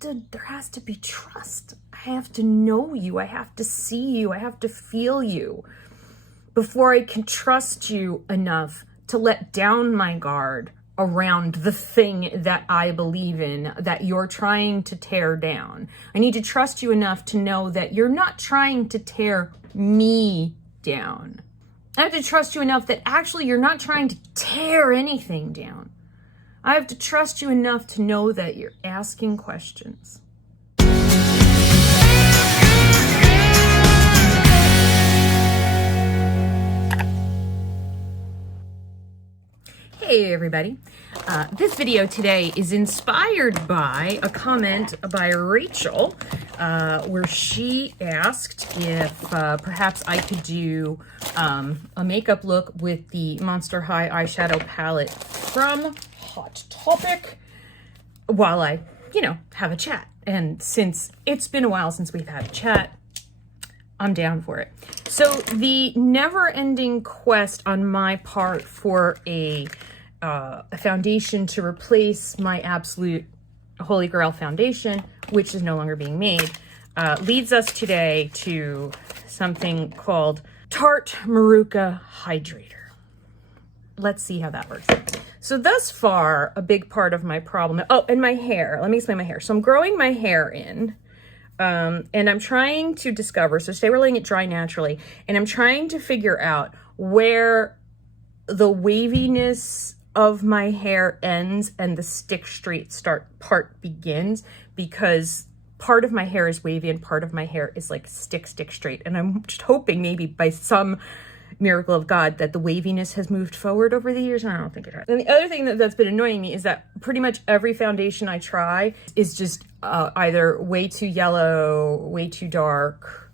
there has to be trust. I have to know you. I have to see you. I have to feel you before I can trust you enough to let down my guard around the thing that I believe in, that you're trying to tear down. I need to trust you enough to know that you're not trying to tear me down. I have to trust you enough that actually you're not trying to tear anything down. I have to trust you enough to know that you're asking questions. Hey everybody. This video today is inspired by a comment by Rachel where she asked if perhaps I could do a makeup look with the Monster High eyeshadow palette from Hot Topic while I, have a chat. And since it's been a while since we've had a chat, I'm down for it. So the never-ending quest on my part for a foundation to replace my absolute holy grail foundation, which is no longer being made, leads us today to something called Tarte Maruca Hydrator. Let's see how that works. So thus far, a big part of my problem, and my hair. Let me explain my hair. So I'm growing my hair in, and I'm trying to discover, so today we're letting it dry naturally, and I'm trying to figure out where the waviness of my hair ends and the stick straight part begins, because part of my hair is wavy and part of my hair is like stick straight. And I'm just hoping maybe by some miracle of God that the waviness has moved forward over the years, and I don't think it has. And the other thing that's been annoying me is that pretty much every foundation I try is just either way too yellow, way too dark.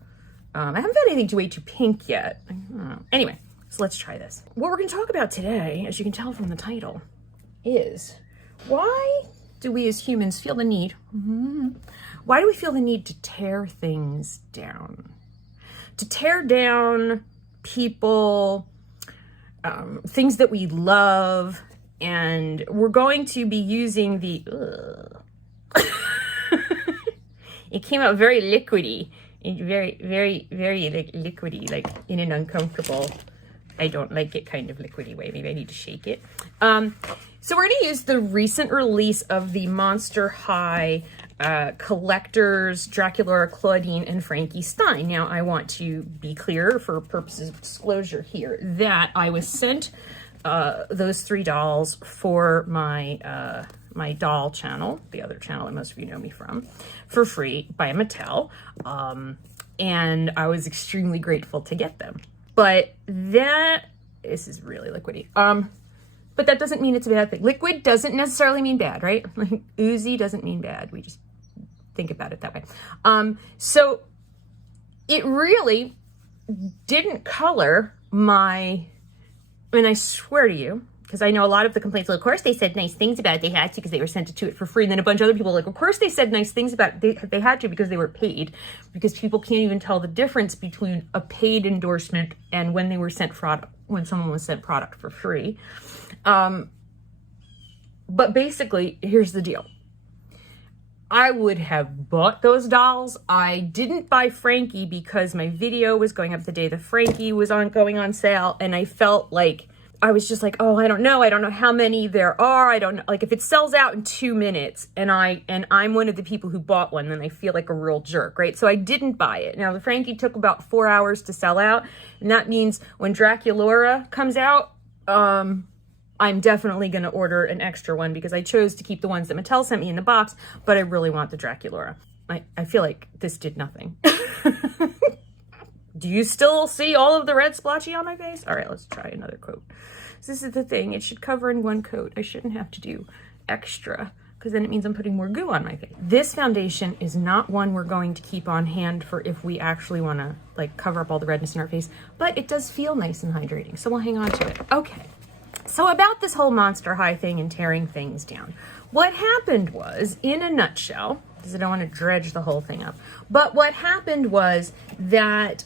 I haven't found anything way too pink yet. I don't know. Anyway, so let's try this. What we're going to talk about today, as you can tell from the title, is why do we as humans feel the need, why do we feel the need to tear things down? To tear down people, things that we love, and we're going to be using the, it came out very liquidy, very like liquidy, like in an uncomfortable, I don't like it kind of liquidy way. Maybe I need to shake it. So we're going to use the recent release of the Monster High collectors Draculaura, Claudine, and Frankie Stein. Now, I want to be clear for purposes of disclosure here that I was sent those three dolls for my my doll channel, the other channel that most of you know me from, for free by Mattel, and I was extremely grateful to get them. But this is really liquidy. But that doesn't mean it's a bad thing. Liquid doesn't necessarily mean bad, right? Like oozy doesn't mean bad. We just think about it that way. So it really didn't color my, and I swear to you, because I know a lot of the complaints, well, of course they said nice things about it, they had to because they were sent to it for free. And then a bunch of other people were like, of course they said nice things about it, they had to because they were paid, because people can't even tell the difference between a paid endorsement and when they were sent product, when someone was sent product for free. But basically, here's the deal. I would have bought those dolls. I didn't buy Frankie because my video was going up the day the Frankie was going on sale, and I felt like, I was just like, oh, I don't know how many there are. I don't know, like if it sells out in 2 minutes and I'm one of the people who bought one, then I feel like a real jerk, right? So I didn't buy it. Now the Frankie took about 4 hours to sell out, and that means when Draculaura comes out, I'm definitely going to order an extra one because I chose to keep the ones that Mattel sent me in the box, but I really want the Draculaura. I feel like this did nothing. Do you still see all of the red splotchy on my face? All right, let's try another coat. So this is the thing. It should cover in one coat. I shouldn't have to do extra because then it means I'm putting more goo on my face. This foundation is not one we're going to keep on hand for if we actually want to like cover up all the redness in our face, but it does feel nice and hydrating, so we'll hang on to it. Okay, so about this whole Monster High thing and tearing things down. What happened was, in a nutshell, because I don't want to dredge the whole thing up, but what happened was that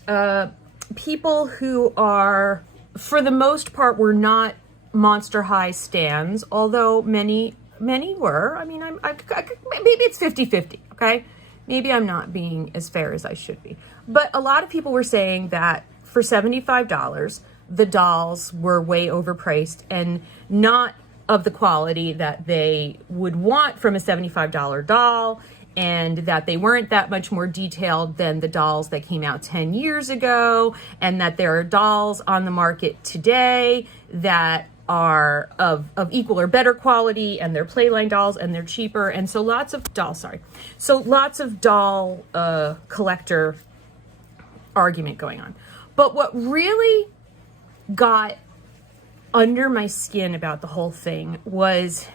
people who are, for the most part, were not Monster High stans, although many were. I mean, maybe it's 50-50, okay? Maybe I'm not being as fair as I should be. But a lot of people were saying that for $75, the dolls were way overpriced and not of the quality that they would want from a $75 doll, and that they weren't that much more detailed than the dolls that came out 10 years ago, and that there are dolls on the market today that are of equal or better quality, and they're Playline dolls and they're cheaper. And so lots of doll collector argument going on. But what really got under my skin about the whole thing was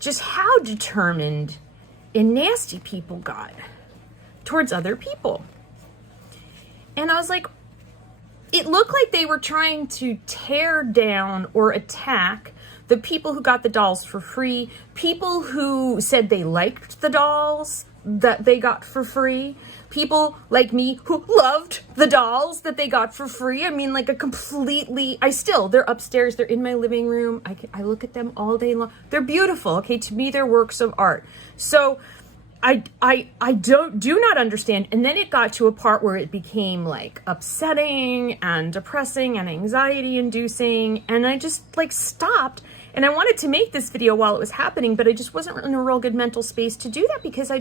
just how determined and nasty people got towards other people. And I was like, it looked like they were trying to tear down or attack the people who got the dolls for free, people who said they liked the dolls that they got for free, people like me who loved the dolls that they got for free. I mean, like they're upstairs, they're in my living room. I look at them all day long. They're beautiful, okay? To me, they're works of art. So I do not understand. And then it got to a part where it became like upsetting and depressing and anxiety inducing. And I just like stopped. And I wanted to make this video while it was happening, but I just wasn't in a real good mental space to do that, because I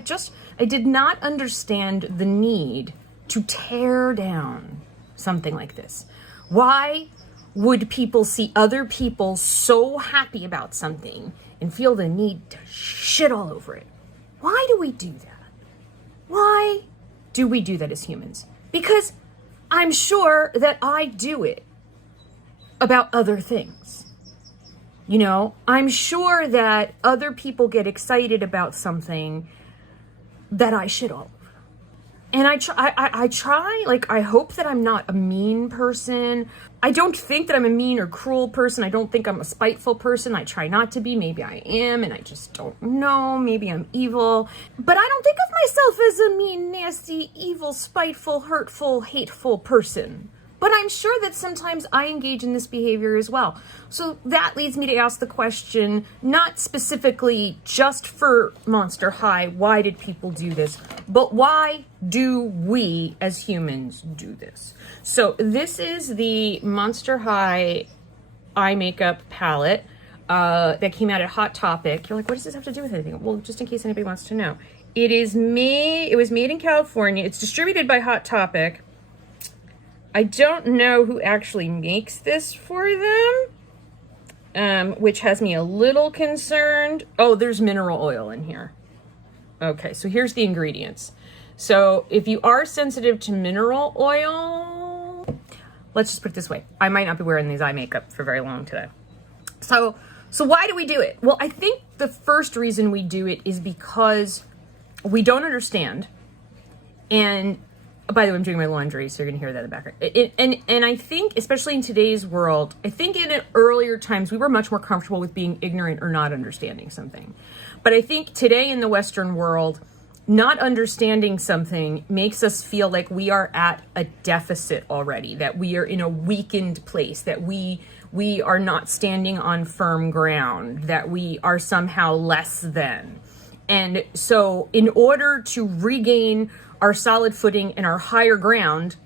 did not understand the need to tear down something like this. Why would people see other people so happy about something and feel the need to shit all over it? Why do we do that? Why do we do that as humans? Because I'm sure that I do it about other things. You know, I'm sure that other people get excited about something that I shit all over. And I try, like, I hope that I'm not a mean person. I don't think that I'm a mean or cruel person. I don't think I'm a spiteful person. I try not to be. Maybe I am, and I just don't know. Maybe I'm evil. But I don't think of myself as a mean, nasty, evil, spiteful, hurtful, hateful person. But I'm sure that sometimes I engage in this behavior as well. So that leads me to ask the question, not specifically just for Monster High, why did people do this? But why do we as humans do this? So this is the Monster High eye makeup palette that came out at Hot Topic. You're like, what does this have to do with anything? Well, just in case anybody wants to know. It was made in California. It's distributed by Hot Topic. I don't know who actually makes this for them, which has me a little concerned. Oh, there's mineral oil in here. Okay, so here's the ingredients. So if you are sensitive to mineral oil, let's just put it this way. I might not be wearing these eye makeup for very long today. So why do we do it? Well, I think the first reason we do it is because we don't understand. And by the way, I'm doing my laundry, so you're going to hear that in the background. And I think, especially in today's world, I think in earlier times, we were much more comfortable with being ignorant or not understanding something. But I think today in the Western world, not understanding something makes us feel like we are at a deficit already, that we are in a weakened place, that we are not standing on firm ground, that we are somehow less than. And so in order to regain our solid footing and our higher ground,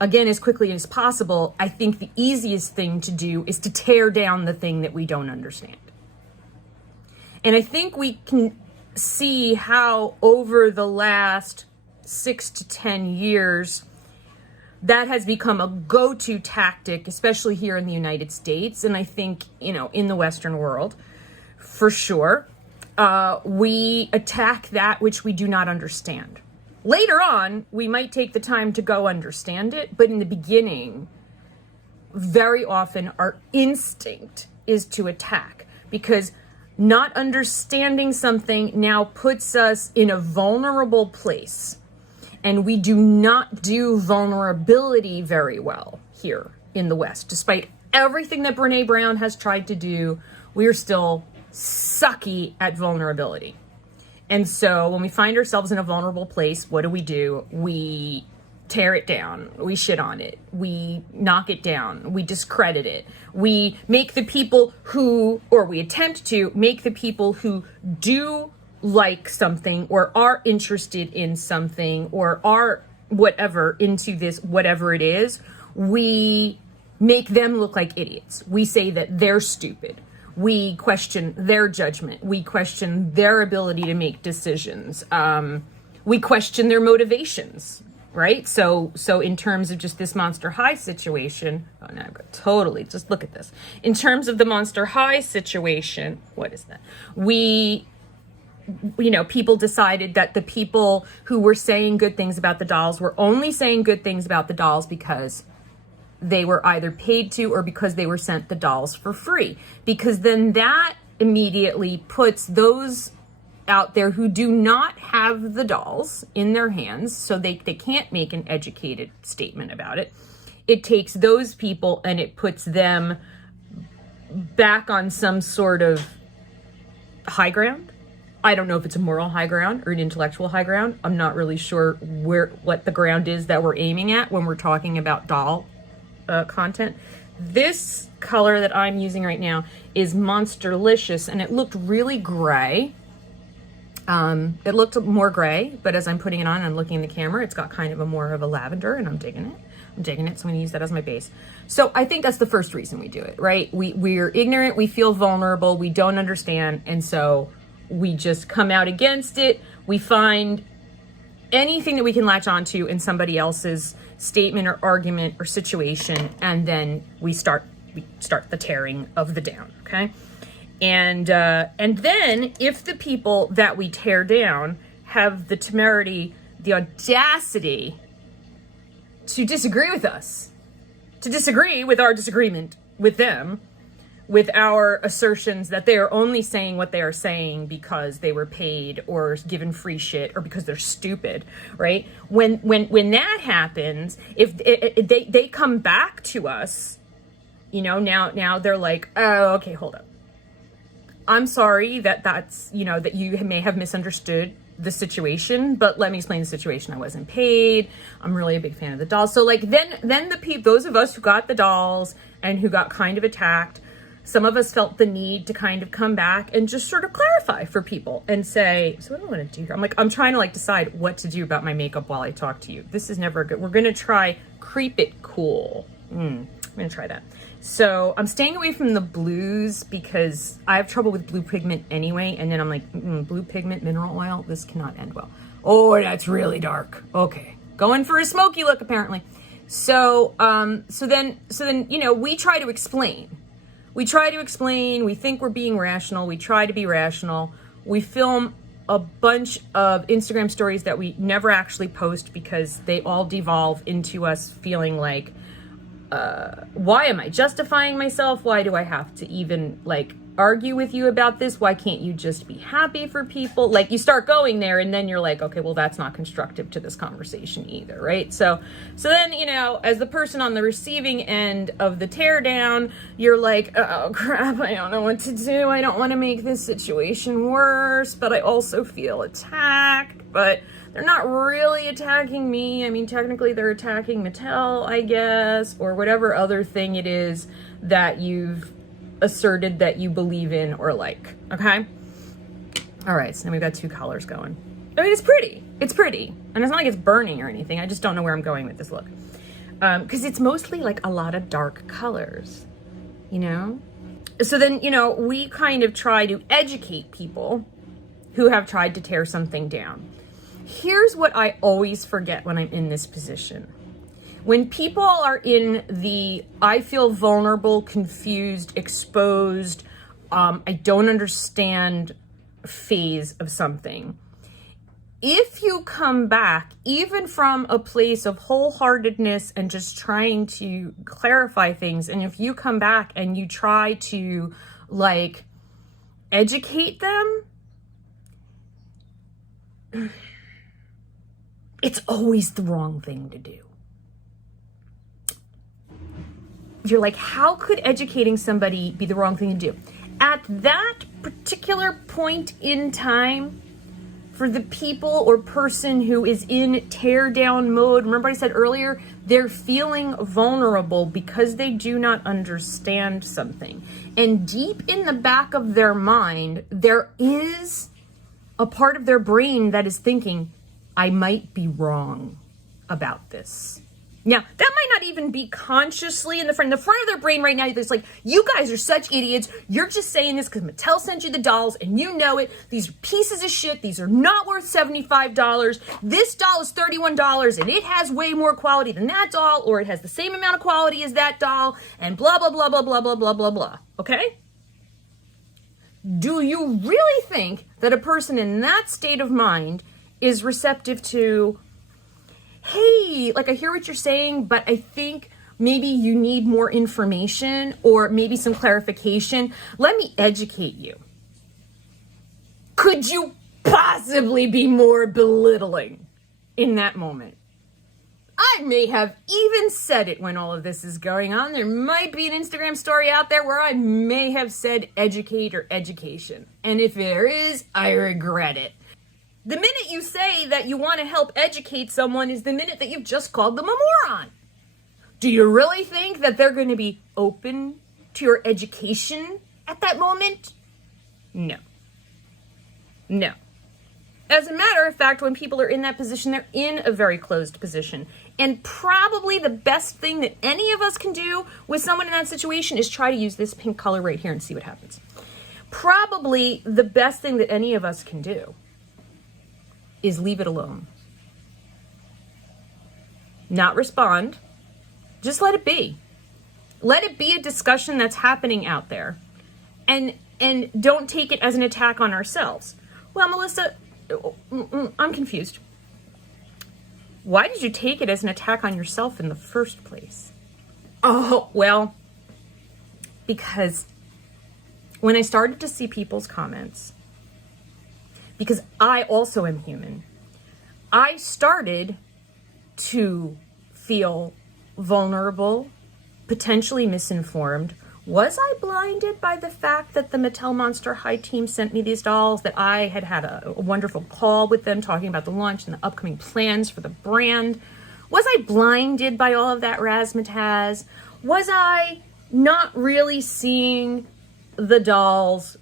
again, as quickly as possible, I think the easiest thing to do is to tear down the thing that we don't understand. And I think we can see how over the last 6 to 10 years, that has become a go-to tactic, especially here in the United States. And I think, in the Western world, for sure, we attack that which we do not understand. Later on, we might take the time to go understand it, but in the beginning, very often our instinct is to attack, because not understanding something now puts us in a vulnerable place, and we do not do vulnerability very well here in the West. Despite everything that Brene Brown has tried to do, we are still sucky at vulnerability. And so when we find ourselves in a vulnerable place, what do? We tear it down. We shit on it. We knock it down. We discredit it. We make the people we attempt to make the people who do like something or are interested in something or are whatever into this, whatever it is, we make them look like idiots. We say that they're stupid. We question their judgment. We question their ability to make decisions. We question their motivations, right? So in terms of just this Monster High situation, oh no, totally, just look at this. In terms of the Monster High situation, what is that? People decided that the people who were saying good things about the dolls were only saying good things about the dolls because they were either paid to or because they were sent the dolls for free. Because then that immediately puts those out there who do not have the dolls in their hands, so they can't make an educated statement about it. It takes those people and it puts them back on some sort of high ground. I don't know if it's a moral high ground or an intellectual high ground. I'm not really sure what the ground is that we're aiming at when we're talking about doll content. This color that I'm using right now is Monsterlicious, and it looked really gray. It looked more gray, but as I'm putting it on and I'm looking in the camera, it's got kind of more of a lavender, and I'm digging it. So I'm going to use that as my base. So I think that's the first reason we do it, right? We're ignorant, we feel vulnerable, we don't understand, and so we just come out against it. We find anything that we can latch onto in somebody else's statement or argument or situation, and then we start the tearing of the down, okay? And then if the people that we tear down have the temerity, the audacity to disagree with us, to disagree with our disagreement with them, with our assertions that they are only saying what they are saying because they were paid or given free shit or because they're stupid, right? When that happens, if they come back to us, now they're like, oh, okay, hold up. I'm sorry that's that you may have misunderstood the situation, but let me explain the situation. I wasn't paid. I'm really a big fan of the dolls. So like then the people, those of us who got the dolls and who got kind of attacked, some of us felt the need to kind of come back and just sort of clarify for people and say, so what do I want to do here? I'm trying to decide what to do about my makeup while I talk to you. This is never good. We're going to try Creep It Cool. I'm going to try that. So I'm staying away from the blues because I have trouble with blue pigment anyway. And then I'm like, blue pigment, mineral oil, this cannot end well. Oh, that's really dark. Okay. Going for a smoky look, apparently. So then, we try to explain. We think we're being rational. We try to be rational. We film a bunch of Instagram stories that we never actually post because they all devolve into us feeling like, why am I justifying myself? Why do I have to even argue with you about this? Why can't you just be happy for people? You start going there and then you're like, okay, well, that's not constructive to this conversation either, right? So then, as the person on the receiving end of the teardown, you're like, oh crap, I don't know what to do. I don't want to make this situation worse, but I also feel attacked, but they're not really attacking me. I mean, technically they're attacking Mattel, I guess, or whatever other thing it is that you've asserted that you believe in or like, okay? All right, so now we've got two colors going. I mean, it's pretty. And it's not like it's burning or anything. I just don't know where I'm going with this look. Because it's mostly a lot of dark colors, So then, we kind of try to educate people who have tried to tear something down. Here's what I always forget when I'm in this position. When people are in the I feel vulnerable, confused, exposed, I don't understand phase of something, if you come back, even from a place of wholeheartedness and just trying to clarify things, and if you come back and you try to educate them, it's always the wrong thing to do. You're like, how could educating somebody be the wrong thing to do? At that particular point in time, for the people or person who is in tear down mode, remember I said earlier, they're feeling vulnerable because they do not understand something. And deep in the back of their mind, there is a part of their brain that is thinking, I might be wrong about this. Now, that might not even be consciously in the front of their brain right now. It's like, you guys are such idiots. You're just saying this because Mattel sent you the dolls and you know it. These are pieces of shit. These are not worth $75. This doll is $31 and it has way more quality than that doll, or it has the same amount of quality as that doll, and blah, blah, blah, blah, blah, blah, blah, blah, blah. Okay? Do you really think that a person in that state of mind is receptive to, hey, like, I hear what you're saying, but I think maybe you need more information or maybe some clarification. Let me educate you. Could you possibly be more belittling in that moment? I may have even said it when all of this is going on. There might be an Instagram story out there where I may have said educate or education. And if there is, I regret it. The minute you say that you want to help educate someone is the minute that you've just called them a moron. Do you really think that they're going to be open to your education at that moment? No. No. As a matter of fact, when people are in that position, they're in a very closed position. And probably the best thing that any of us can do with someone in that situation is try to use this pink color right here and see what happens. Probably the best thing that any of us can do is leave it alone. Not respond. Just let it be. Let it be a discussion that's happening out there. And don't take it as an attack on ourselves. Well, Melissa, I'm confused. Why did you take it as an attack on yourself in the first place? Oh, well, because when I started to see people's comments, because I also am human, I started to feel vulnerable, potentially misinformed. Was I blinded by the fact that the Mattel Monster High team sent me these dolls, that I had a wonderful call with them talking about the launch and the upcoming plans for the brand? Was I blinded by all of that razzmatazz? Was I not really seeing the dolls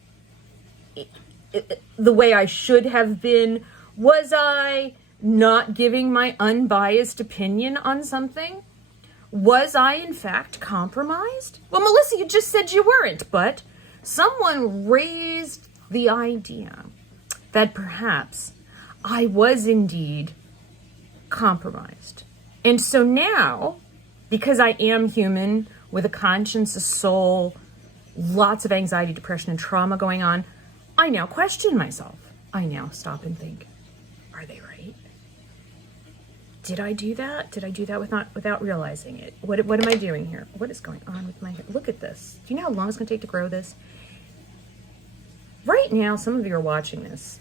the way I should have been? Was I not giving my unbiased opinion on something? Was I, in fact, compromised? Well, Melissa, you just said you weren't, but someone raised the idea that perhaps I was indeed compromised. And so now, because I am human with a conscience, a soul, lots of anxiety, depression, and trauma going on, I now question myself. I now stop and think, are they right? Did I do that? Did I do that without realizing it? What am I doing here? What is going on with my hair? Look at this. Do you know how long it's going to take to grow this? Right now, some of you are watching this.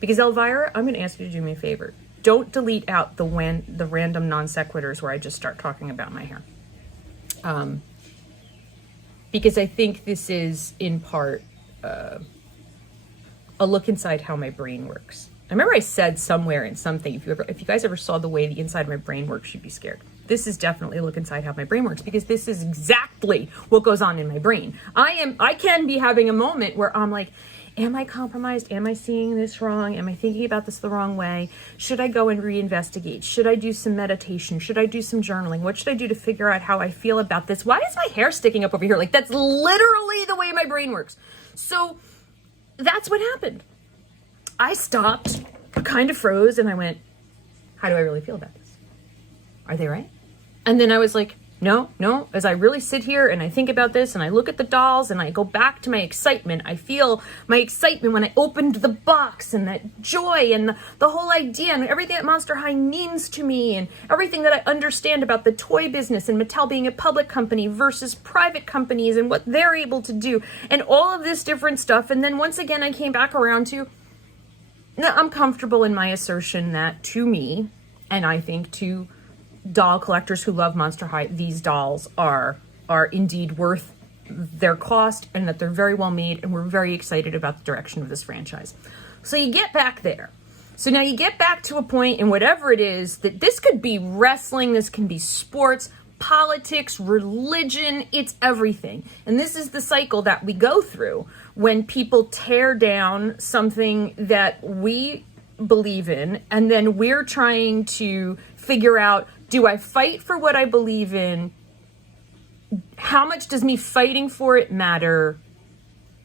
Because Elvira, I'm going to ask you to do me a favor. Don't delete out the random non sequiturs where I just start talking about my hair. Because I think this is, in part, a look inside how my brain works. I remember I said somewhere in something, if you guys ever saw the way the inside of my brain works, you'd be scared. This is definitely a look inside how my brain works, because this is exactly what goes on in my brain. I can be having a moment where I'm like, am I compromised? Am I seeing this wrong? Am I thinking about this the wrong way? Should I go and reinvestigate? Should I do some meditation? Should I do some journaling? What should I do to figure out how I feel about this? Why is my hair sticking up over here? Like, that's literally the way my brain works. So that's what happened. I stopped, kind of froze, and I went, how do I really feel about this? Are they right? And then I was like, no, as I really sit here and I think about this and I look at the dolls and I go back to my excitement, I feel my excitement when I opened the box and that joy and the whole idea and everything that Monster High means to me and everything that I understand about the toy business and Mattel being a public company versus private companies and what they're able to do and all of this different stuff. And then once again, I came back around to, I'm comfortable in my assertion that to me, and I think to doll collectors who love Monster High, these dolls are indeed worth their cost and that they're very well made, and we're very excited about the direction of this franchise. So you get back there. So now you get back to a point in whatever it is that this could be wrestling, this can be sports, politics, religion, it's everything. And this is the cycle that we go through when people tear down something that we believe in, and then we're trying to figure out, do I fight for what I believe in? How much does me fighting for it matter?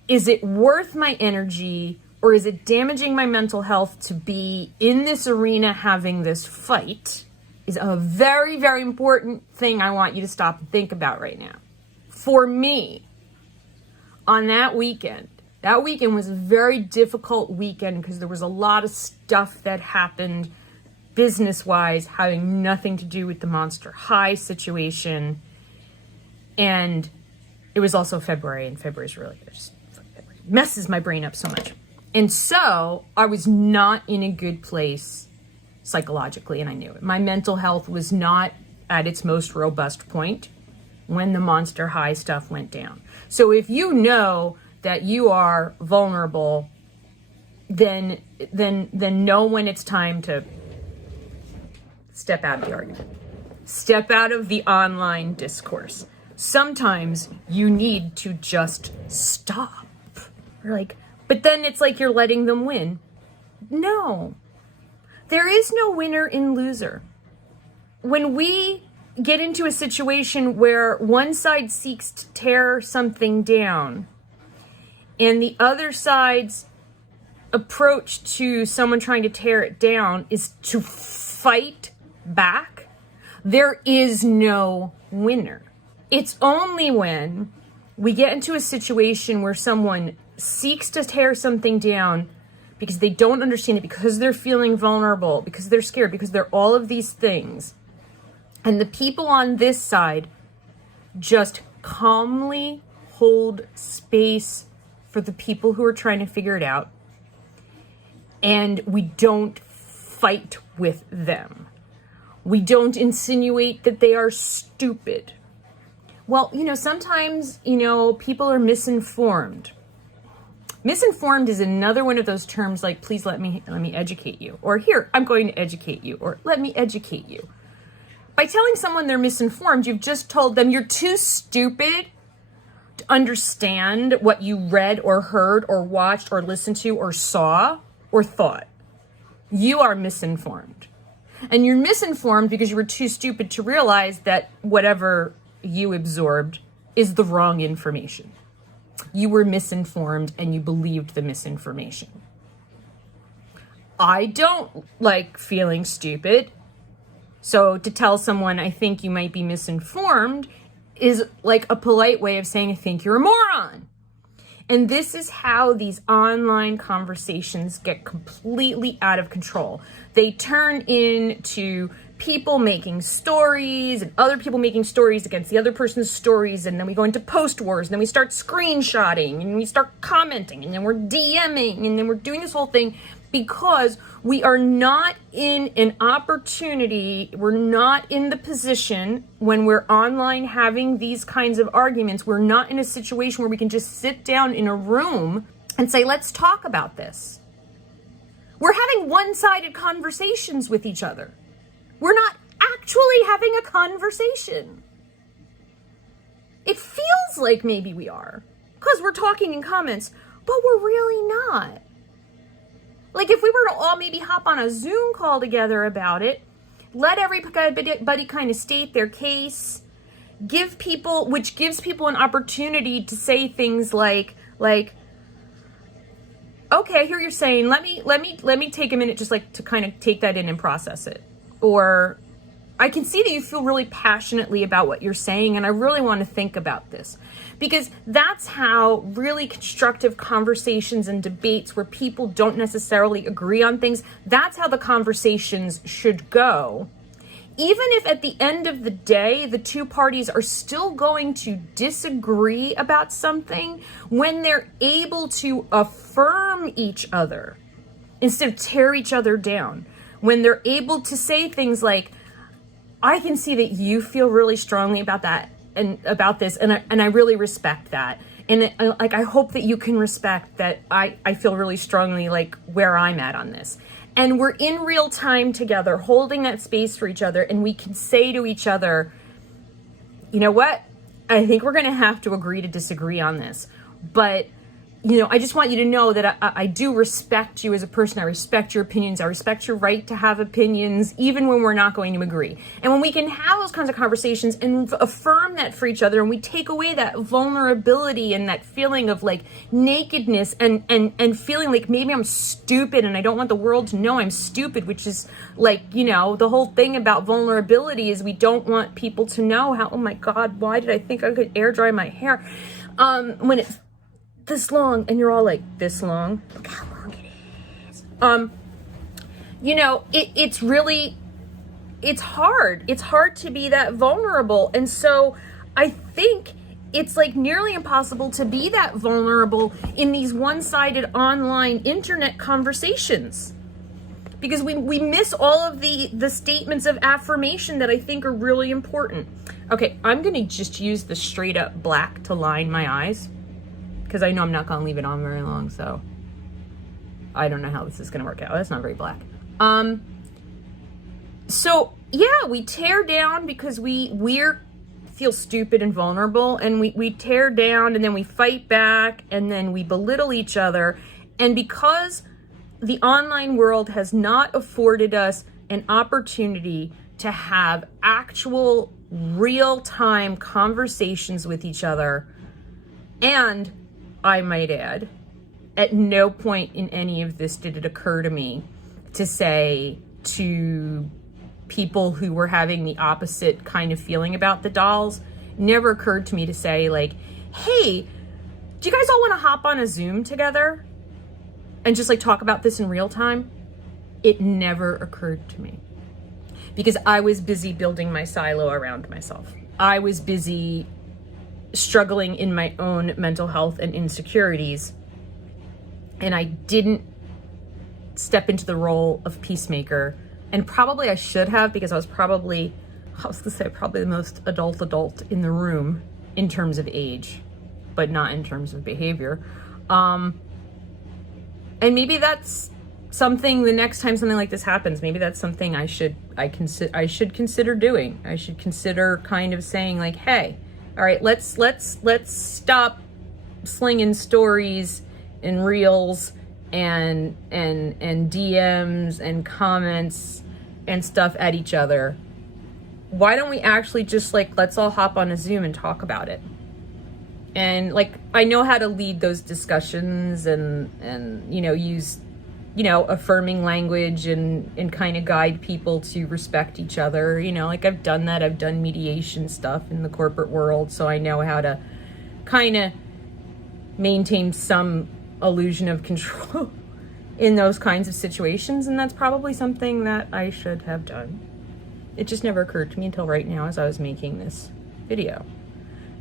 Is it worth my energy, or is it damaging my mental health to be in this arena having this fight? Is a very, very important thing I want you to stop and think about right now. For me, on that weekend was a very difficult weekend because there was a lot of stuff that happened business-wise having nothing to do with the Monster High situation. And it was also February, and February's really just messes my brain up so much. And so I was not in a good place psychologically, and I knew it. My mental health was not at its most robust point when the Monster High stuff went down. So if you know that you are vulnerable, then know when it's time to step out of the argument. Step out of the online discourse. Sometimes you need to just stop. You're like, but then it's like you're letting them win. No. There is no winner and loser. When we get into a situation where one side seeks to tear something down and the other side's approach to someone trying to tear it down is to fight back, there is no winner. It's only when we get into a situation where someone seeks to tear something down because they don't understand it, because they're feeling vulnerable, because they're scared, because they're all of these things. And the people on this side just calmly hold space for the people who are trying to figure it out. And we don't fight with them. We don't insinuate that they are stupid. Well, sometimes, people are misinformed. Misinformed is another one of those terms like, please let me educate you. Or here, I'm going to educate you. Or let me educate you. By telling someone they're misinformed, you've just told them you're too stupid to understand what you read or heard or watched or listened to or saw or thought. You are misinformed. And you're misinformed because you were too stupid to realize that whatever you absorbed is the wrong information. You were misinformed and you believed the misinformation. I don't like feeling stupid. So to tell someone I think you might be misinformed is like a polite way of saying I think you're a moron. And this is how these online conversations get completely out of control. They turn into people making stories and other people making stories against the other person's stories. And then we go into post wars, and then we start screenshotting, and we start commenting, and then we're DMing, and then we're doing this whole thing because we are not in an opportunity. We're not in the position when we're online having these kinds of arguments. We're not in a situation where we can just sit down in a room and say, let's talk about this. We're having one-sided conversations with each other. We're not actually having a conversation. It feels like maybe we are because we're talking in comments, but we're really not. Like if we were to all maybe hop on a Zoom call together about it, let everybody kind of state their case, which gives people an opportunity to say things like, okay, I hear you're saying, let me take a minute just like to kind of take that in and process it. Or I can see that you feel really passionately about what you're saying, and I really want to think about this. Because that's how really constructive conversations and debates where people don't necessarily agree on things, that's how the conversations should go. Even if at the end of the day, the two parties are still going to disagree about something, when they're able to affirm each other instead of tear each other down. When they're able to say things like, I can see that you feel really strongly about that and about this, and I really respect that. And I hope that you can respect that I feel really strongly like where I'm at on this. And we're in real time together, holding that space for each other, and we can say to each other, you know what? I think we're going to have to agree to disagree on this. But, you know, I just want you to know that I do respect you as a person. I respect your opinions. I respect your right to have opinions, even when we're not going to agree. And when we can have those kinds of conversations and affirm that for each other, and we take away that vulnerability and that feeling of like nakedness and feeling like maybe I'm stupid and I don't want the world to know I'm stupid, which is like, you know, the whole thing about vulnerability is we don't want people to know how, oh my God, why did I think I could air dry my hair? When it's this long and you're all like, this long, look how long it is. You know, it's really, it's hard to be that vulnerable. And so I think it's like nearly impossible to be that vulnerable in these one-sided online internet conversations, because we miss all of the statements of affirmation that I think are really important. Okay, I'm gonna just use the straight up black to line my eyes, because I know I'm not going to leave it on very long, so I don't know how this is going to work out. That's not very black. So, yeah, we tear down because we feel stupid and vulnerable, and we tear down, and then we fight back, and then we belittle each other. And because the online world has not afforded us an opportunity to have actual real-time conversations with each other, and I might add, at no point in any of this did it occur to me to say to people who were having the opposite kind of feeling about the dolls, never occurred to me to say like, hey, do you guys all want to hop on a Zoom together and just like talk about this in real time? It never occurred to me because I was busy building my silo around myself. I was busy struggling in my own mental health and insecurities, and I didn't step into the role of peacemaker. And probably I should have, because I was probably the most adult in the room in terms of age, but not in terms of behavior. And maybe that's something the next time something like this happens, maybe that's something I should consider doing. I should consider kind of saying like, hey, all right, let's stop slinging stories and reels and DMs and comments and stuff at each other. Why don't we actually just like, let's all hop on a Zoom and talk about it? And like, I know how to lead those discussions and you know, use, you know, affirming language and kind of guide people to respect each other. You know, like I've done that. I've done mediation stuff in the corporate world, so I know how to kind of maintain some illusion of control in those kinds of situations. And that's probably something that I should have done. It just never occurred to me until right now as I was making this video.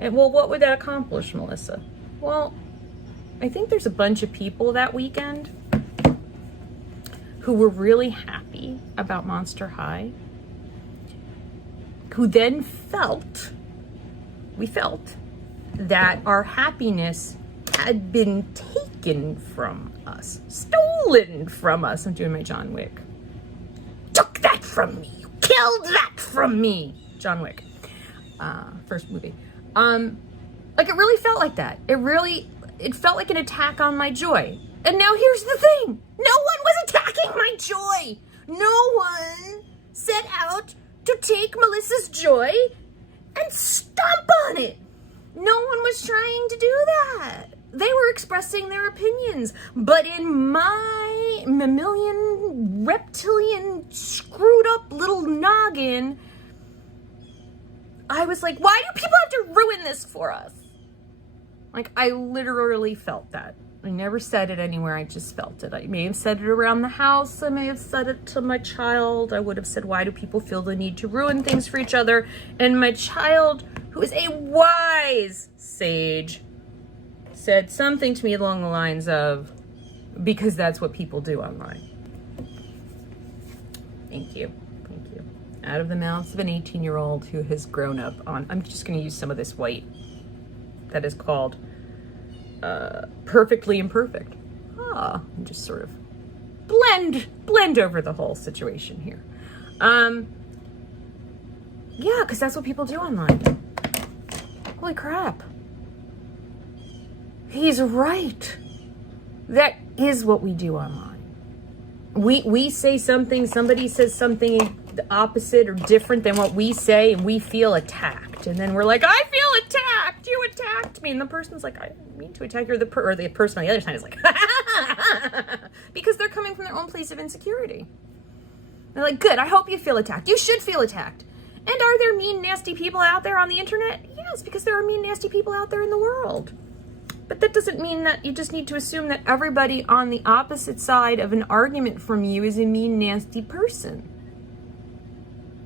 And well, what would that accomplish, Melissa? Well, I think there's a bunch of people that weekend who were really happy about Monster High, who then we felt that our happiness had been taken from us, stolen from us. I'm doing my John Wick. Took that from me. You killed that from me. John Wick. First movie. Like it really felt like that. It felt like an attack on my joy. And now here's the thing. No one was attacking my joy. No one set out to take Melissa's joy and stomp on it. No one was trying to do that. They were expressing their opinions. But in my mammalian, reptilian, screwed up little noggin, I was like, why do people have to ruin this for us? Like, I literally felt that. I never said it anywhere, I just felt it. I may have said it around the house, I may have said it to my child. I would have said, why do people feel the need to ruin things for each other? And my child, who is a wise sage, said something to me along the lines of, because that's what people do online. Thank you. Thank you. Out of the mouths of an 18-year-old who has grown up on, I'm just going to use some of this white that is called Perfectly Imperfect. And just sort of blend over the whole situation here. Yeah, because that's what people do online. Holy crap. He's right. That is what we do online. We say something, somebody says something the opposite or different than what we say, and we feel attacked. And then we're like, I feel attacked. You attacked me. And the person's like, I didn't mean to attack you. Or the person on the other side is like, because they're coming from their own place of insecurity. They're like, good, I hope you feel attacked. You should feel attacked. And are there mean, nasty people out there on the internet? Yes, because there are mean, nasty people out there in the world. But that doesn't mean that you just need to assume that everybody on the opposite side of an argument from you is a mean, nasty person.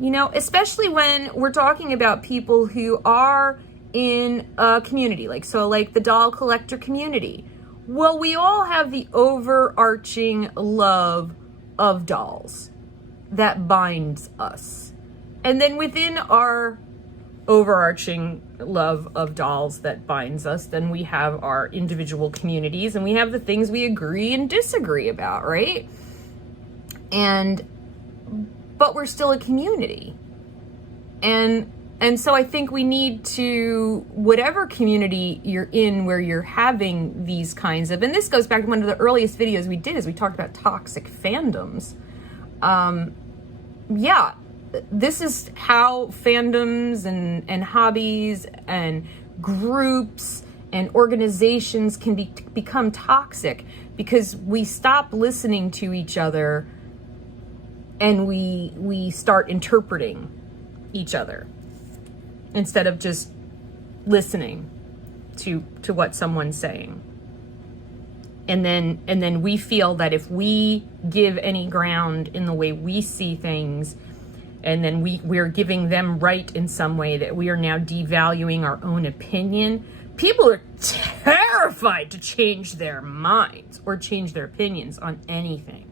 You know, especially when we're talking about people who are in a community, like the doll collector community. Well, we all have the overarching love of dolls that binds us. And then within our overarching love of dolls that binds us, then we have our individual communities, and we have the things we agree and disagree about, right? But we're still a community. And so I think we need to, whatever community you're in where you're having these kinds of, and this goes back to one of the earliest videos we did, is we talked about toxic fandoms. Yeah, this is how fandoms and hobbies and groups and organizations can become toxic, because we stop listening to each other and we start interpreting each other instead of just listening to what someone's saying. And then we feel that if we give any ground in the way we see things, and then we're giving them right in some way, that we are now devaluing our own opinion. People are terrified to change their minds or change their opinions on anything.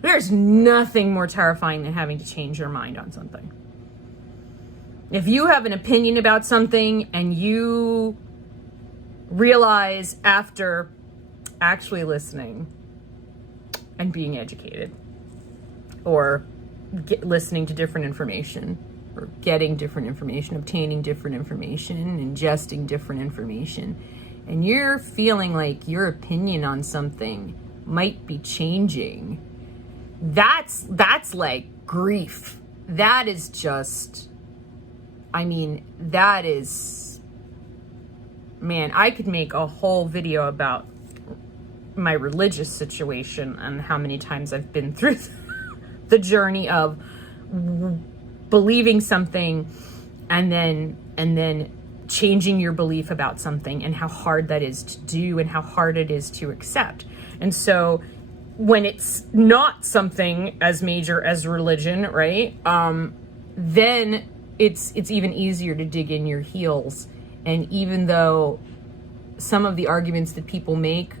There's nothing more terrifying than having to change your mind on something. If you have an opinion about something and you realize after actually listening and being educated, or listening to different information, or getting different information, obtaining different information, ingesting different information, and you're feeling like your opinion on something might be changing, that's like grief. That is just, that is, man, I could make a whole video about my religious situation and how many times I've been through the journey of believing something and then changing your belief about something, and how hard that is to do and how hard it is to accept. And so when it's not something as major as religion, right, then it's even easier to dig in your heels. And even though some of the arguments that people make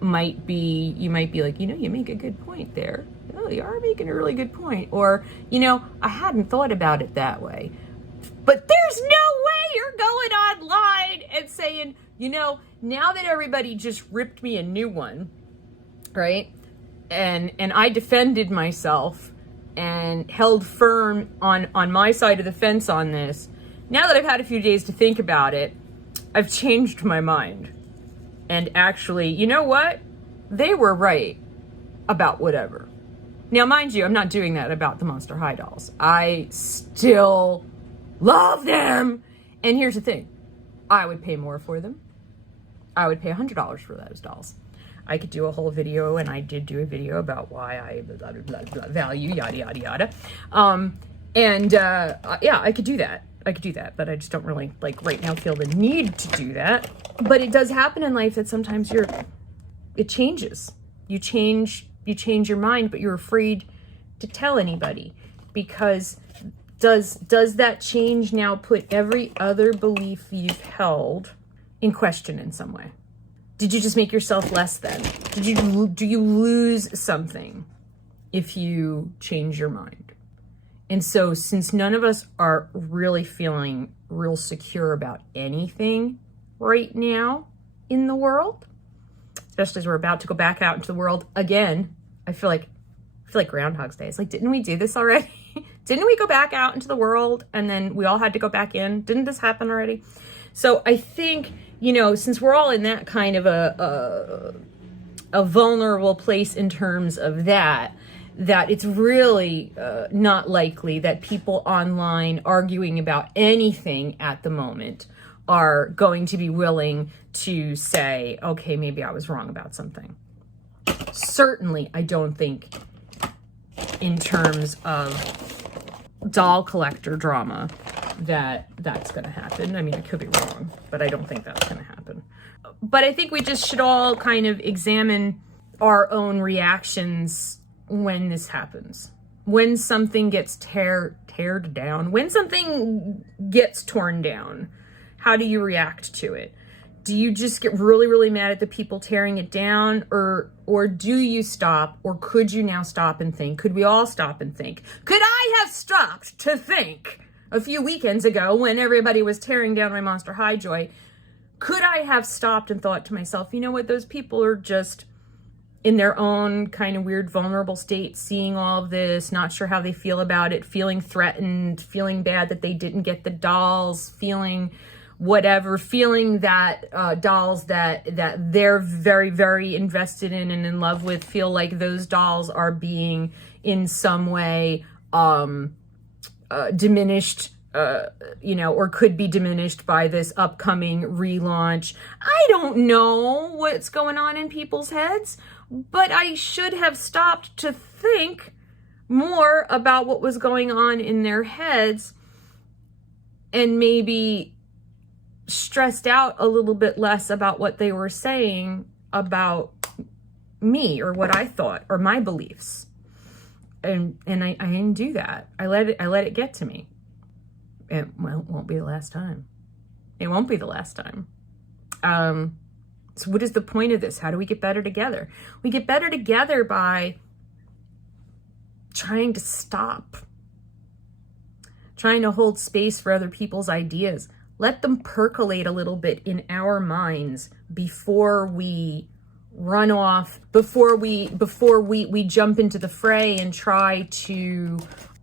might be like, you make a good point there. Oh, you are making a really good point. Or, I hadn't thought about it that way. But there's no way you're going online and saying, now that everybody just ripped me a new one, right? And I defended myself and held firm on my side of the fence on this. Now that I've had a few days to think about it, I've changed my mind. And actually, you know what? They were right about whatever. Now, mind you, I'm not doing that about the Monster High dolls. I still love them. And here's the thing. I would pay more for them. I would pay $100 for those dolls. I could do a whole video, and I did do a video about why I blah, blah, blah, blah, value, yada, yada, yada. Yeah, I could do that. But I just don't really, right now feel the need to do that. But it does happen in life that sometimes it changes. You change your mind, but you're afraid to tell anybody, because does that change now put every other belief you've held in question in some way? Did you just make yourself less than? Do you lose something if you change your mind? And so, since none of us are really feeling real secure about anything right now in the world, especially as we're about to go back out into the world again, I feel like Groundhog's Day. It's like, didn't we do this already? Didn't we go back out into the world and then we all had to go back in? Didn't this happen already? So I think, you know, since we're all in that kind of a vulnerable place in terms of that it's really not likely that people online arguing about anything at the moment are going to be willing to say, okay, maybe I was wrong about something. Certainly, I don't think in terms of doll collector drama that's going to happen. I mean, I could be wrong, but I don't think that's going to happen. But I think we just should all kind of examine our own reactions when this happens. When something gets teared down, when something gets torn down, how do you react to it? Do you just get really, really mad at the people tearing it down? Or do you stop? Or could you now stop and think? Could we all stop and think? Could I have stopped to think a few weekends ago when everybody was tearing down my Monster High Joy? Could I have stopped and thought to myself, you know what, those people are just in their own kind of weird, vulnerable state, seeing all of this, not sure how they feel about it, feeling threatened, feeling bad that they didn't get the dolls, feeling whatever, feeling that dolls that they're very, very invested in and in love with feel like those dolls are being in some way diminished, you know, or could be diminished by this upcoming relaunch. I don't know what's going on in people's heads, but I should have stopped to think more about what was going on in their heads and maybe stressed out a little bit less about what they were saying about me or what I thought or my beliefs. And I didn't do that. I let it get to me. It won't be the last time. It won't be the last time. So what is the point of this? How do we get better together? We get better together by trying to stop, trying to hold space for other people's ideas. Let them percolate a little bit in our minds before we run off, before we jump into the fray and try to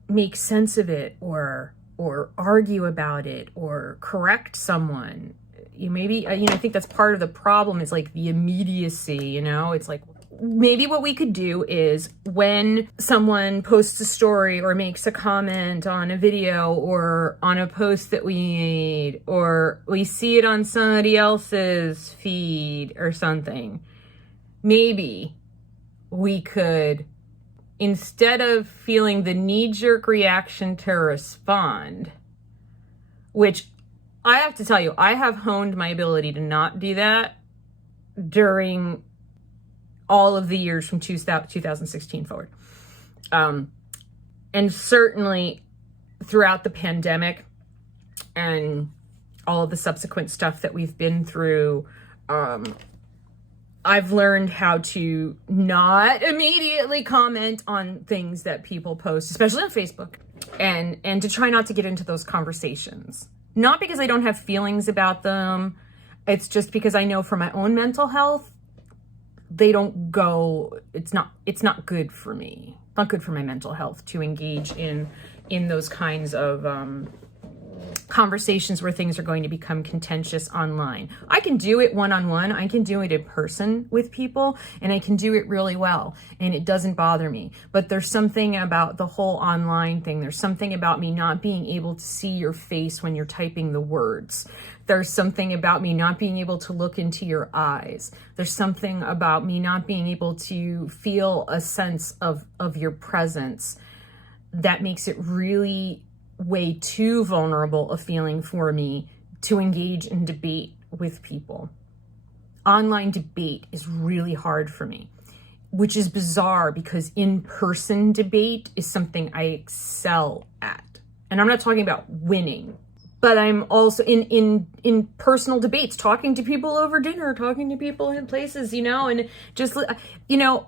make sense of it or argue about it or correct someone. I think that's part of the problem is like the immediacy, you know? It's like, maybe what we could do is when someone posts a story or makes a comment on a video or on a post that we made, or we see it on somebody else's feed or something, maybe we could, instead of feeling the knee-jerk reaction to respond, which I have to tell you, I have honed my ability to not do that during all of the years from 2016 forward. And certainly throughout the pandemic and all of the subsequent stuff that we've been through, I've learned how to not immediately comment on things that people post, especially on Facebook, and to try not to get into those conversations. Not because I don't have feelings about them. It's just because I know for my own mental health, they don't go, it's not good for me. Not good for my mental health to engage in those kinds of conversations where things are going to become contentious online. I can do it one-on-one. I can do it in person with people, and I can do it really well, and it doesn't bother me. But there's something about the whole online thing. There's something about me not being able to see your face when you're typing the words. There's something about me not being able to look into your eyes. There's something about me not being able to feel a sense of your presence that makes it really way too vulnerable a feeling for me to engage in debate with people. Online debate is really hard for me, which is bizarre because in-person debate is something I excel at. And I'm not talking about winning, but I'm also in personal debates, talking to people over dinner, talking to people in places, you know, and just, you know,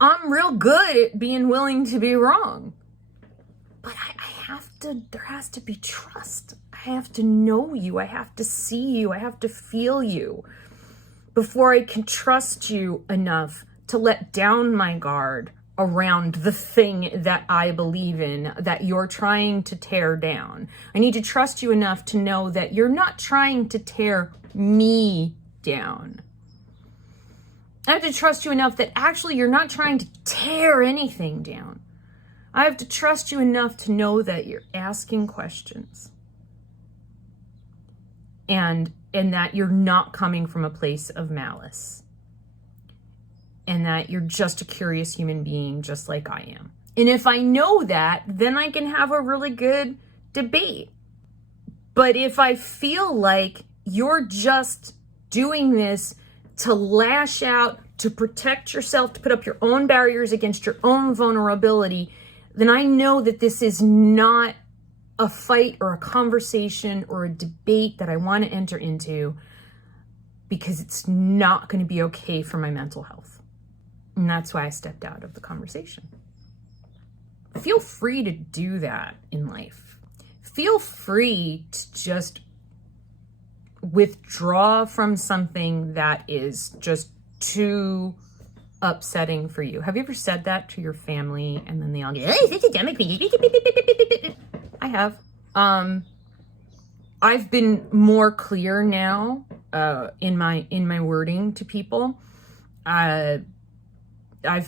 I'm real good at being willing to be wrong. But there has to be trust. I have to know you. I have to see you. I have to feel you before I can trust you enough to let down my guard around the thing that I believe in, that you're trying to tear down. I need to trust you enough to know that you're not trying to tear me down. I have to trust you enough that actually you're not trying to tear anything down. I have to trust you enough to know that you're asking questions. And that you're not coming from a place of malice. And that you're just a curious human being just like I am. And if I know that, then I can have a really good debate. But if I feel like you're just doing this to lash out, to protect yourself, to put up your own barriers against your own vulnerability, then I know that this is not a fight or a conversation or a debate that I want to enter into, because it's not going to be okay for my mental health. And that's why I stepped out of the conversation. Feel free to do that in life. Feel free to just withdraw from something that is just too upsetting for you. Have you ever said that to your family and then they all get, I have. I've been more clear now in my wording to people. I've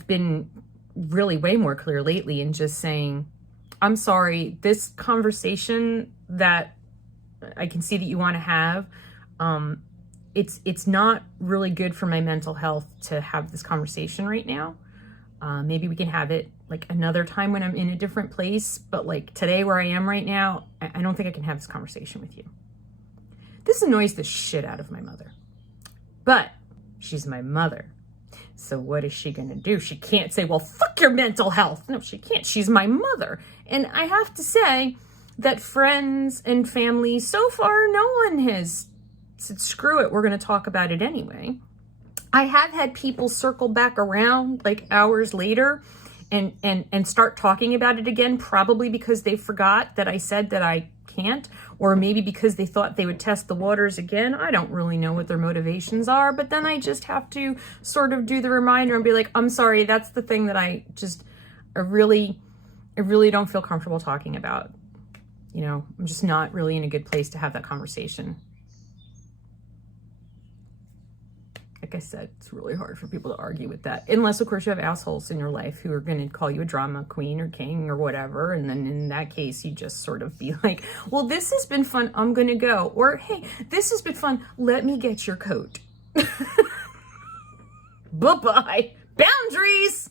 been really way more clear lately in just saying, I'm sorry, this conversation that I can see that you want to have, it's not really good for my mental health to have this conversation right now. Maybe we can have it like another time when I'm in a different place, but like today where I am right now, I don't think I can have this conversation with you. This annoys the shit out of my mother, but she's my mother. So what is she gonna do? She can't say, well, fuck your mental health. No, she can't. She's my mother. And I have to say that friends and family, so far, no one has said, screw it, we're gonna talk about it anyway. I have had people circle back around like hours later and start talking about it again, probably because they forgot that I said that I can't, or maybe because they thought they would test the waters again. I don't really know what their motivations are, but then I just have to sort of do the reminder and be like, I'm sorry, that's the thing that I really don't feel comfortable talking about. You know, I'm just not really in a good place to have that conversation. Like I said, it's really hard for people to argue with that. Unless, of course, you have assholes in your life who are going to call you a drama queen or king or whatever. And then in that case, you just sort of be like, well, this has been fun, I'm going to go. Or, hey, this has been fun, let me get your coat. Bye-bye. Boundaries.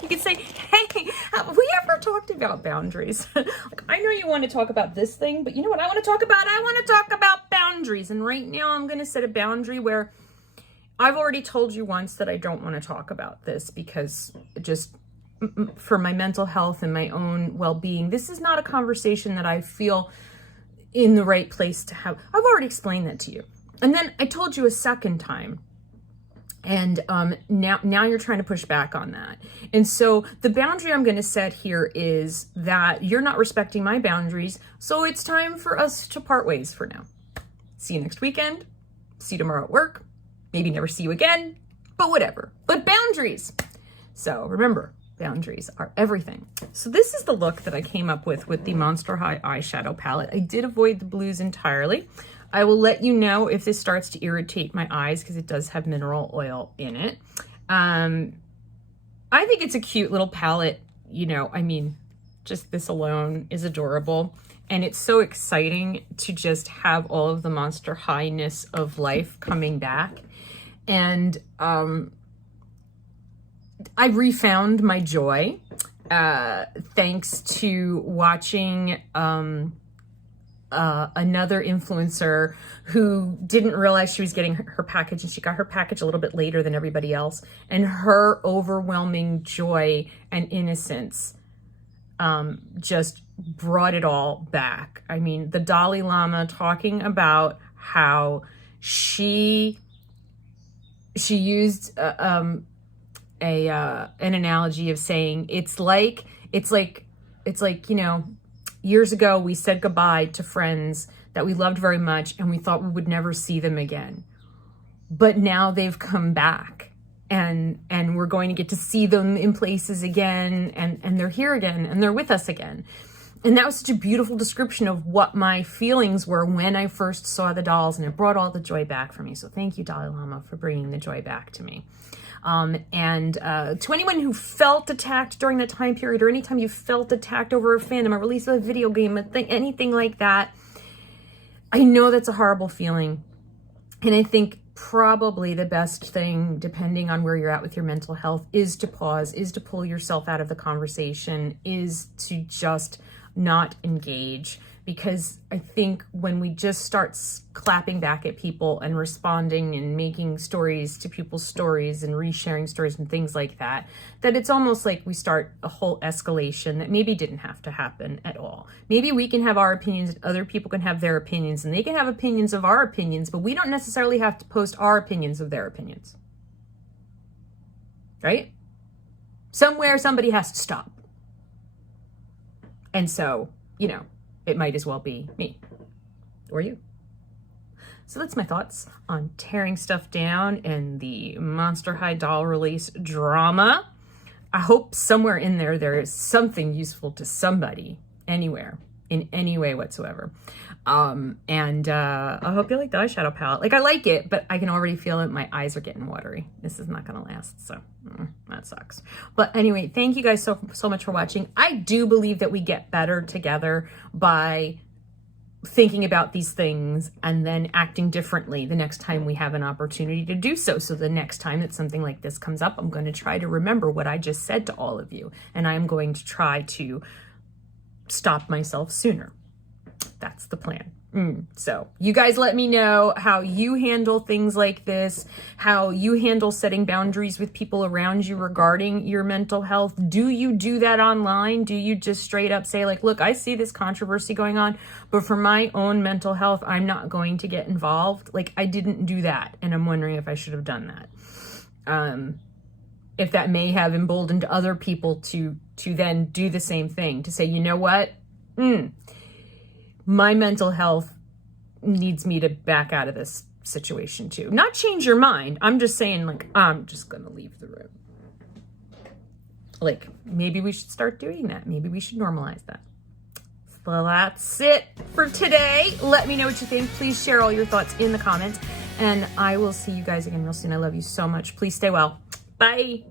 You could say, hey, have we ever talked about boundaries? Like, I know you want to talk about this thing, but you know what I want to talk about? I want to talk about boundaries. And right now I'm going to set a boundary where I've already told you once that I don't want to talk about this because just for my mental health and my own well-being, this is not a conversation that I feel in the right place to have. I've already explained that to you. And then I told you a second time. And now you're trying to push back on that. And so the boundary I'm going to set here is that you're not respecting my boundaries. So it's time for us to part ways for now. See you next weekend. See you tomorrow at work. Maybe never see you again, but whatever. But boundaries. So remember, boundaries are everything. So this is the look that I came up with the Monster High eyeshadow palette. I did avoid the blues entirely. I will let you know if this starts to irritate my eyes because it does have mineral oil in it. I think it's a cute little palette. You know, I mean, just this alone is adorable. And it's so exciting to just have all of the Monster Highness of life coming back. And I refound my joy thanks to watching another influencer who didn't realize she was getting her package, and she got her package a little bit later than everybody else, and her overwhelming joy and innocence just brought it all back. I mean, the Dalai Lama talking about how she used an analogy of saying it's like you know, years ago, we said goodbye to friends that we loved very much and we thought we would never see them again. But now they've come back and we're going to get to see them in places again, and they're here again, and they're with us again. And that was such a beautiful description of what my feelings were when I first saw the dolls, and it brought all the joy back for me. So thank you, Dalai Lama, for bringing the joy back to me. And to anyone who felt attacked during that time period, or anytime you felt attacked over a fandom, a release of a video game, anything like that, I know that's a horrible feeling. And I think probably the best thing, depending on where you're at with your mental health, is to pause, is to pull yourself out of the conversation, is to just not engage. Because I think when we just start clapping back at people and responding and making stories to people's stories and resharing stories and things like that, that it's almost like we start a whole escalation that maybe didn't have to happen at all. Maybe we can have our opinions and other people can have their opinions, and they can have opinions of our opinions, but we don't necessarily have to post our opinions of their opinions. Right? Somewhere somebody has to stop. And so, you know, it might as well be me or you. So that's my thoughts on tearing stuff down and the Monster High doll release drama. I hope somewhere in there is something useful to somebody, anywhere, in any way whatsoever. I hope you like the eyeshadow palette. Like, I like it, but I can already feel it. My eyes are getting watery. This is not going to last, so that sucks. But anyway, thank you guys so much for watching. I do believe that we get better together by thinking about these things and then acting differently the next time we have an opportunity to do so. So the next time that something like this comes up, I'm going to try to remember what I just said to all of you, and I'm going to try to stop myself sooner. That's the plan. So you guys let me know how you handle things like this, how you handle setting boundaries with people around you regarding your mental health. Do you do that online? Do you just straight up say, like, look, I see this controversy going on, but for my own mental health, I'm not going to get involved? Like, I didn't do that, and I'm wondering if I should have done that. If that may have emboldened other people to then do the same thing, to say, you know what? My mental health needs me to back out of this situation too. Not change your mind. I'm just saying, like, I'm just going to leave the room. Like, maybe we should start doing that. Maybe we should normalize that. So that's it for today. Let me know what you think. Please share all your thoughts in the comments, and I will see you guys again real soon. I love you so much. Please stay well. Bye.